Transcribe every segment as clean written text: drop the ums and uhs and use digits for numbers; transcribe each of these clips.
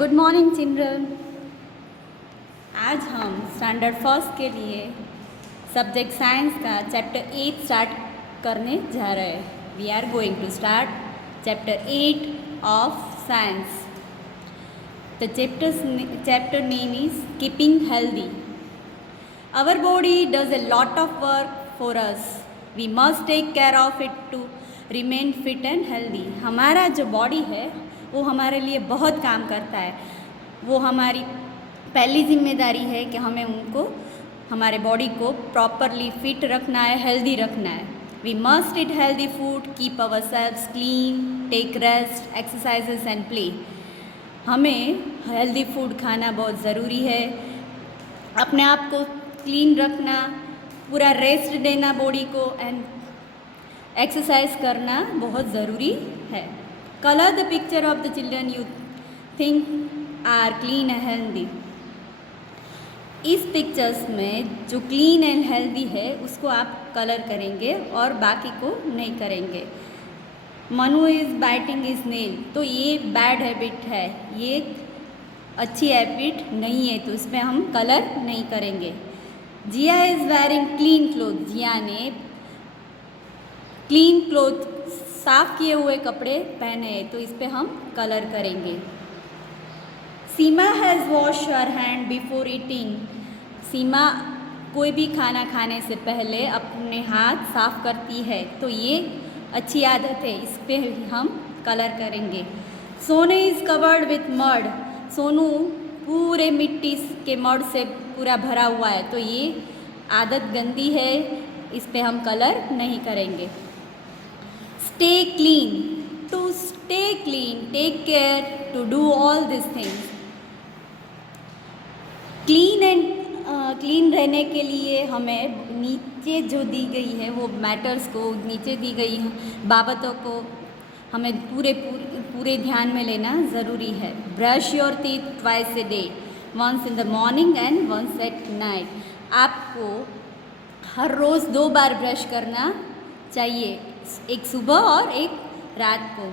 Good morning children. आज हम standard first के लिए सब्जेक्ट साइंस का चैप्टर 8 स्टार्ट करने जा रहे हैं। We are going to start chapter 8 of science. The chapter name is keeping healthy. Our body does a lot of work for us. We must take care of it to remain fit and healthy. हमारा जो body है वो हमारे लिए बहुत काम करता है। वो हमारी पहली जिम्मेदारी है कि हमें उनको हमारे बॉडी को प्रॉपरली फिट रखना है, हेल्दी रखना है। We must eat healthy food, keep ourselves clean, take rest, exercises and play. हमें हेल्दी फूड खाना बहुत ज़रूरी है, अपने आप को क्लीन रखना, पूरा रेस्ट देना बॉडी को एंड एक्सरसाइज करना बहुत ज़रूरी है। Colour the picture of the children you think are clean and healthy. इस पिक्चर्स में जो क्लीन एंड हेल्दी है उसको आप कलर करेंगे और बाकी को नहीं करेंगे। Manu is biting is nail, तो ये बैड हैबिट है, ये अच्छी हैबिट नहीं है, तो इसमें हम कलर नहीं करेंगे। जिया इज़ वेयरिंग क्लीन क्लोथ, जिया ने क्लीन क्लोथ साफ किए हुए कपड़े पहने हैं, तो इस पर हम कलर करेंगे। Seema has wash her hand before eating, Seema कोई भी खाना खाने से पहले अपने हाथ साफ करती है, तो ये अच्छी आदत है, इस पर हम कलर करेंगे। Sonu is covered with mud, Sonu पूरे मिट्टी के मड से पूरा भरा हुआ है, तो ये आदत गंदी है, इस पे हम कलर नहीं करेंगे। Stay clean, to stay clean take care to do all this things. Clean रहने के लिए हमें नीचे जो दी गई है वो मैटर्स को, नीचे दी गई बाबतों को हमें पूरे ध्यान में लेना ज़रूरी है। Brush your teeth twice a day, once in the morning and once at night. आपको हर रोज़ 2 बार ब्रश करना चाहिए, एक सुबह और एक रात को।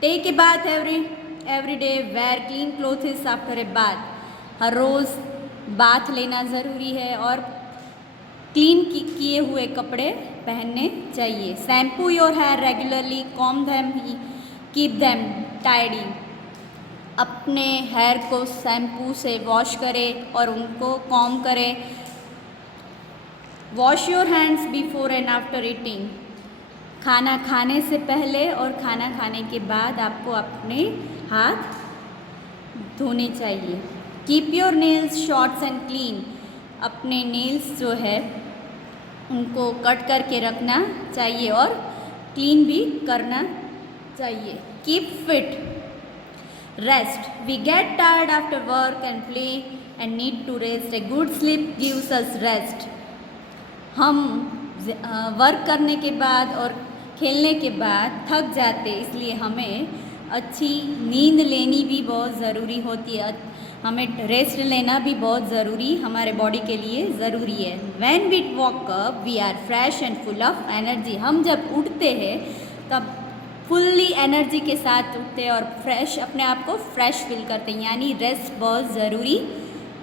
Take a bath every day, wear clean clothes after a bath, हर रोज़ बाथ लेना ज़रूरी है और क्लीन किए हुए कपड़े पहनने चाहिए। Shampoo your hair regularly, comb them, keep them tidy, अपने हेयर को शैम्पू से वॉश करें और उनको कॉम करें। Wash your hands before and after eating, खाना खाने से पहले और खाना खाने के बाद आपको अपने हाथ धोने चाहिए। Keep your nails shorts and clean, अपने नेल्स जो है उनको कट करके रखना चाहिए और क्लीन भी करना चाहिए। Keep fit, rest, we get tired after work and play and need to rest, a good sleep gives us rest. हम वर्क करने के बाद और खेलने के बाद थक जाते, इसलिए हमें अच्छी नींद लेनी भी बहुत ज़रूरी होती है, हमें रेस्ट लेना भी बहुत ज़रूरी हमारे बॉडी के लिए ज़रूरी है। When we wake up, we are fresh and full of energy. हम जब उठते हैं तब फुल्ली एनर्जी के साथ उठते हैं और फ्रेश, अपने आप को फ्रेश फील करते हैं, यानी रेस्ट बहुत ज़रूरी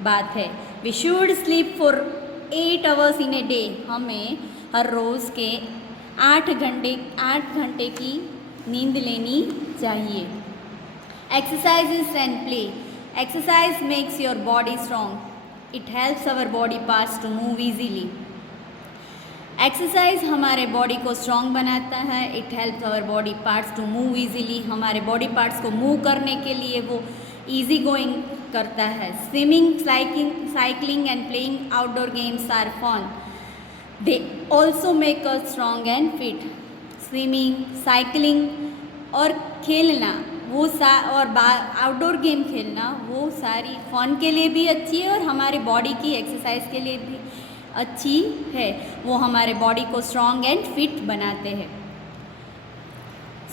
बात है। We should sleep for 8 hours in a day, हमें हर रोज़ के 8 घंटे की नींद लेनी चाहिए। Exercises and play, exercise makes your body strong, it helps our body parts to move easily. Exercise हमारे बॉडी को स्ट्रॉन्ग बनाता है, it helps our body parts to move easily, हमारे बॉडी पार्ट्स को मूव करने के लिए वो इजी गोइंग करता है। Swimming, cycling and playing outdoor games are fun, they also make us strong and fit. Swimming, cycling और खेलना वो और आउटडोर गेम खेलना वो सारी फन के लिए भी अच्छी है और हमारे बॉडी की एक्सरसाइज के लिए भी अच्छी है, वो हमारे बॉडी को स्ट्रॉन्ग एंड फिट बनाते हैं।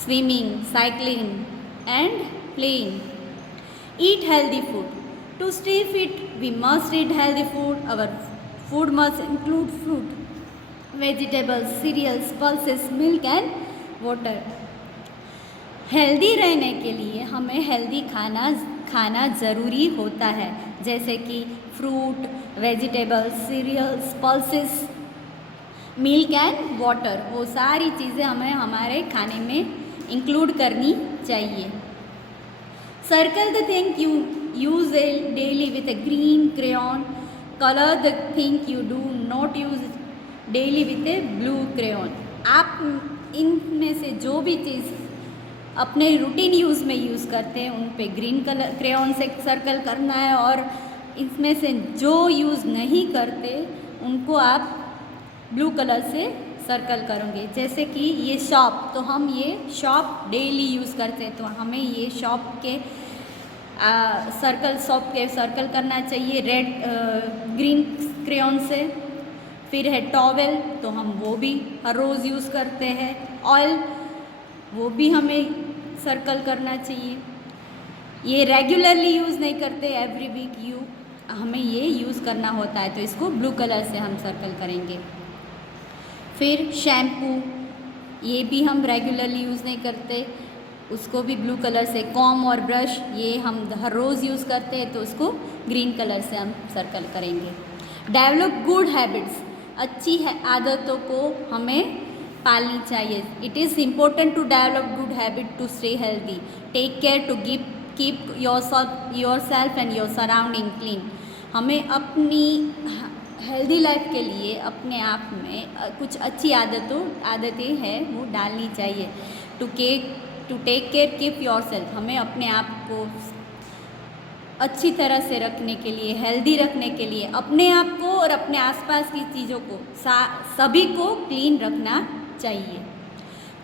Swimming, cycling and playing. Eat healthy food, to stay fit we must eat healthy food, our food must include fruit, vegetables, cereals, pulses, milk and water. Healthy रहने के लिए हमें healthy खाना खाना ज़रूरी होता है, जैसे कि fruit, vegetables, cereals, pulses, milk and water. वो सारी चीज़ें हमें हमारे खाने में इंक्लूड करनी चाहिए। Circle the thing you use daily with A green crayon. Colour the thing you do not use daily with A blue crayon. आप इनमें से जो भी चीज़ अपने रूटीन यूज़ में यूज़ करते हैं उन पे ग्रीन कलर क्रेयॉन से सर्कल करना है, और इसमें से जो यूज़ नहीं करते उनको आप ब्लू कलर से सर्कल करोगे। जैसे कि ये शॉप, तो हम ये शॉप डेली यूज़ करते हैं, तो हमें ये शॉप के शॉप के सर्कल करना चाहिए रेड ग्रीन क्रेयॉन से। फिर है टॉवेल, तो हम वो भी हर रोज़ यूज़ करते हैं। ऑयल, वो भी हमें सर्कल करना चाहिए। ये रेगुलरली यूज़ नहीं करते, एवरी वीक हमें ये यूज़ करना होता है, तो इसको ब्लू कलर से हम सर्कल करेंगे। फिर शैम्पू, ये भी हम रेगुलरली यूज़ नहीं करते, उसको भी ब्लू कलर से। कॉम और ब्रश, ये हम हर रोज़ यूज़ करते हैं, तो उसको ग्रीन कलर से हम सर्कल करेंगे। डेवलप गुड हैबिट्स, अच्छी आदतों को हमें पालनी चाहिए। It is important to develop good habit to stay healthy. Take care to keep yourself and your surrounding clean. हमें अपनी हेल्दी लाइफ के लिए अपने आप में कुछ अच्छी आदतें हैं वो डालनी चाहिए। To take care keep yourself, हमें अपने आप को अच्छी तरह से रखने के लिए, हेल्दी रखने के लिए, अपने आप को और अपने आसपास की चीज़ों को सभी को क्लीन रखना चाहिए।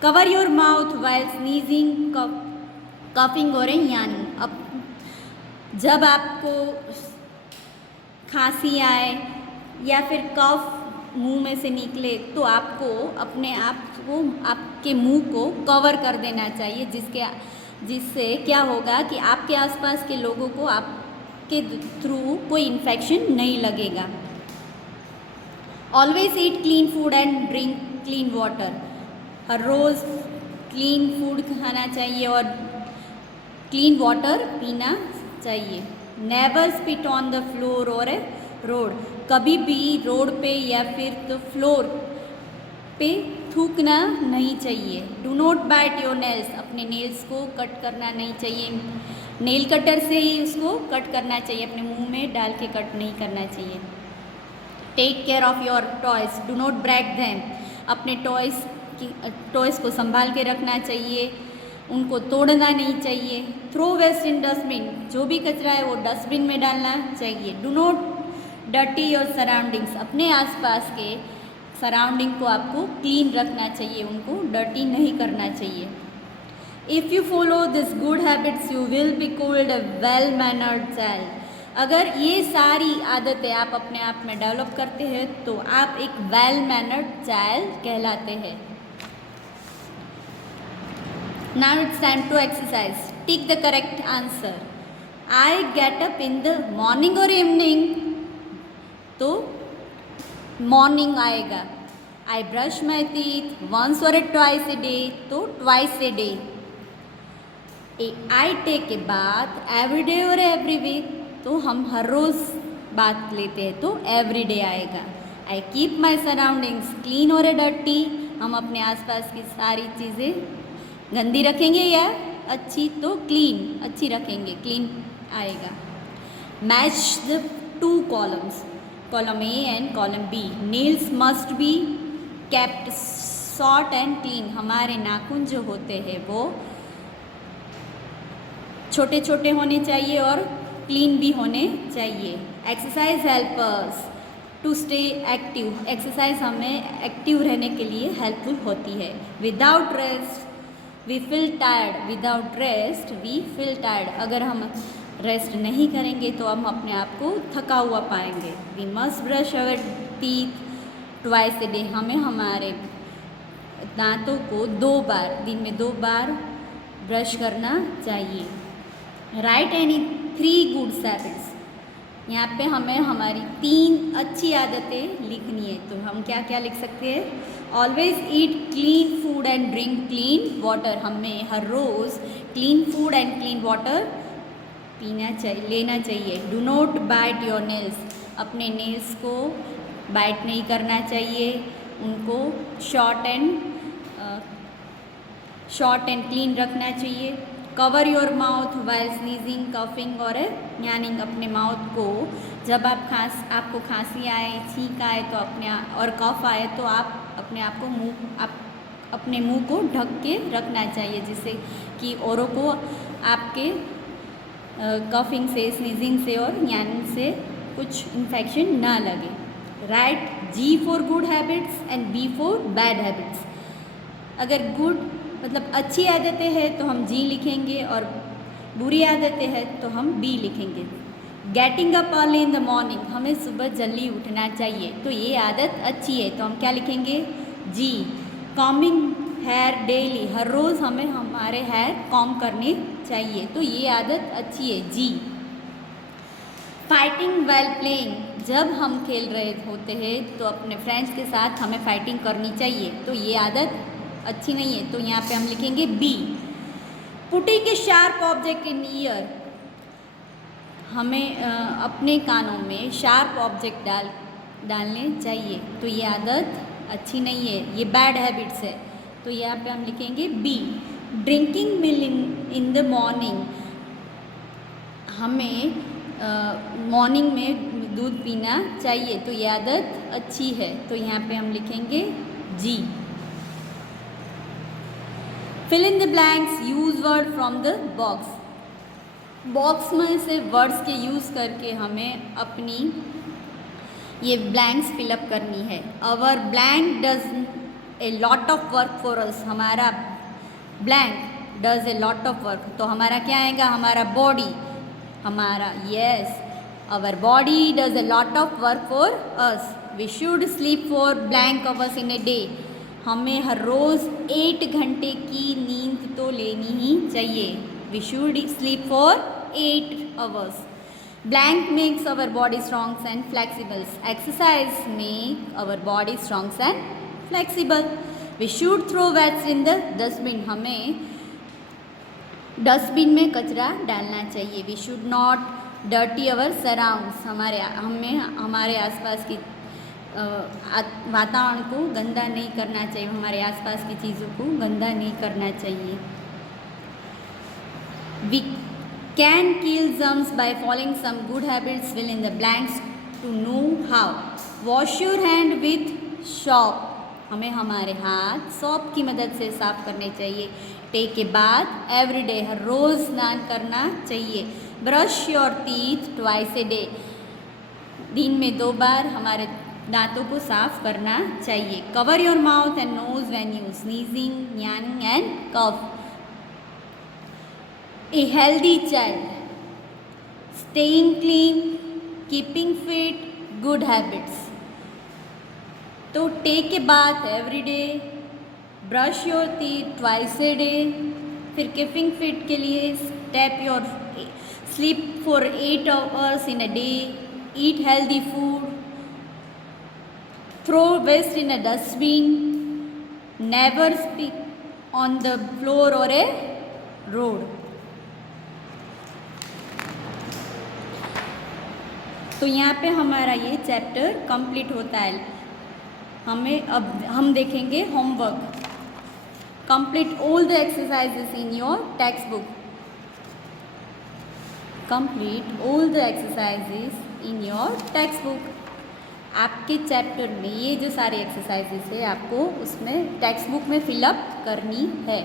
Cover your mouth while sneezing, coughing और यानिंग। अब जब आपको खांसी आए या फिर कफ मुंह में से निकले, तो आपको अपने आप को, आपके मुंह को कवर कर देना चाहिए, जिससे क्या होगा कि आपके आसपास के लोगों को आपके थ्रू कोई इन्फेक्शन नहीं लगेगा। Always eat clean food and drink clean water. हर रोज़ क्लीन फूड खाना चाहिए और क्लीन वाटर पीना चाहिए। Never spit on the floor और ए रोड, कभी भी रोड पे या फिर तो फ्लोर पे थूकना नहीं चाहिए। Do not bite your nails, अपने नेल्स को कट करना नहीं चाहिए, नेल कटर से ही उसको कट करना चाहिए, अपने मुंह में डाल के कट नहीं करना चाहिए। Take care of your toys, do not break them, अपने टॉयज़ को संभाल के रखना चाहिए, उनको तोड़ना नहीं चाहिए। थ्रो वेस्ट इन डस्टबिन, जो भी कचरा है वो डस्टबिन में डालना चाहिए। Do not dirty your surroundings, अपने आसपास के सराउंडिंग को आपको क्लीन रखना चाहिए, उनको डर्टी नहीं करना चाहिए। If you follow this good habits you will be called a well mannered child. अगर ये सारी आदतें आप अपने आप में डेवलप करते हैं तो आप एक वेल मैनर्ड चाइल्ड कहलाते हैं। Now it's time to exercise. Tick the correct answer. I get up in the morning और इवनिंग, तो मॉर्निंग आएगा। I brush my teeth once और ट्वाइस ए डे, तो twice a day. I take a bath every day और every week, तो हम हर रोज़ बात लेते हैं, तो एवरी डे आएगा। I keep my surroundings clean और डर्टी, हम अपने आसपास की सारी चीज़ें गंदी रखेंगे या अच्छी, तो क्लीन अच्छी रखेंगे, क्लीन आएगा। Match the two columns, column A and column B. Nails must be kept short and clean, हमारे नाखून जो होते हैं वो छोटे छोटे होने चाहिए और क्लीन भी होने चाहिए। Exercise help us to stay active, exercise हमें एक्टिव रहने के लिए हेल्पफुल होती है। Without rest we feel tired, without rest we feel tired, अगर हम रेस्ट नहीं करेंगे तो हम अपने आप को थका हुआ पाएंगे। We must brush our teeth twice a day, हमें हमारे दांतों को 2 बार, दिन में 2 बार ब्रश करना चाहिए। राइट एनी 3 गुड हैबिट्स, यहाँ पे हमें हमारी 3 अच्छी आदतें लिखनी है, तो हम क्या क्या लिख सकते हैं। Always eat clean food and drink clean water, हमें हर रोज़ clean food and clean water पीना चाहिए, लेना चाहिए। Do not bite your nails, अपने नेल्स को बाइट नहीं करना चाहिए, उनको शॉर्ट एंड क्लीन रखना चाहिए। Cover your mouth while sneezing, coughing और यानिंग, अपने माउथ को जब आपको खांसी आए, छींक आए तो और कफ आए तो आप अपने मुंह को ढक के रखना चाहिए, जिससे कि औरों को आपके कफिंग से, स्नीजिंग से और यानिंग से कुछ इन्फेक्शन ना लगे। Write G for good habits and B for bad habits. अगर गुड मतलब अच्छी आदतें हैं तो हम जी लिखेंगे और बुरी आदतें हैं तो हम बी लिखेंगे। Getting up early in the morning, हमें सुबह जल्दी उठना चाहिए तो ये आदत अच्छी है तो हम क्या लिखेंगे? जी। कॉम्बिंग हेयर डेली, हर रोज़ हमें हमारे हेयर कॉम्ब करने चाहिए तो ये आदत अच्छी है, जी। फाइटिंग वेल प्लेइंग, जब हम खेल रहे होते हैं तो अपने फ्रेंड्स के साथ हमें फाइटिंग करनी चाहिए तो ये आदत अच्छी नहीं है तो यहाँ पे हम लिखेंगे B. Putting a sharp object in ear, हमें अपने कानों में शार्प ऑब्जेक्ट डालने चाहिए तो ये आदत अच्छी नहीं है, ये बैड हैबिट्स है तो यहाँ पे हम लिखेंगे B. Drinking milk in the morning, हमें मॉर्निंग में दूध पीना चाहिए तो ये आदत अच्छी है तो यहाँ पे हम लिखेंगे G. Fill in the blanks, use word from the box, box में से वर्ड्स के यूज़ करके हमें अपनी ये ब्लैंक्स फिलअप करनी है। Our blank does a lot of work for us, हमारा blank does a lot of work तो हमारा क्या आएगा? हमारा बॉडी, हमारा yes, our body does a lot of work for us. We should sleep for blank hours in a day, हमें हर रोज़ 8 घंटे की नींद तो लेनी ही चाहिए। We should sleep for 8 hours. Blank makes our body strong and flexible. Exercise make our body strong and flexible. We should throw waste in the dustbin. हमें डस्टबिन में कचरा डालना चाहिए। We should not dirty our surrounds. हमारे आसपास की वातावरण को गंदा नहीं करना चाहिए, हमारे आसपास की चीज़ों को गंदा नहीं करना चाहिए। We can kill germs by following some good habits. Fill in the blanks to know how. Wash your hand with soap. हमें हमारे हाथ सॉप की मदद से साफ करने चाहिए। Take a bath every day, हर रोज़ स्नान करना चाहिए। Brush your teeth twice a day, दिन में 2 बार हमारे दांतों को साफ करना चाहिए। Cover your mouth and nose when you sneezing, yawning and cough. A healthy child, staying clean, keeping fit, good habits. तो take a bath every day, brush your teeth twice a day, फिर keeping fit के लिए sleep for 8 hours in a day, eat healthy food, throw waste in a dustbin, never speak on the floor or a road. तो यहाँ पे हमारा ये chapter complete होता है। अब हम देखेंगे homework. Complete all the exercises in your text book. Complete all the exercises in your text book. आपके चैप्टर में ये जो सारे एक्सरसाइजेस है आपको उसमें टेक्स्ट बुक में फिलअप करनी है।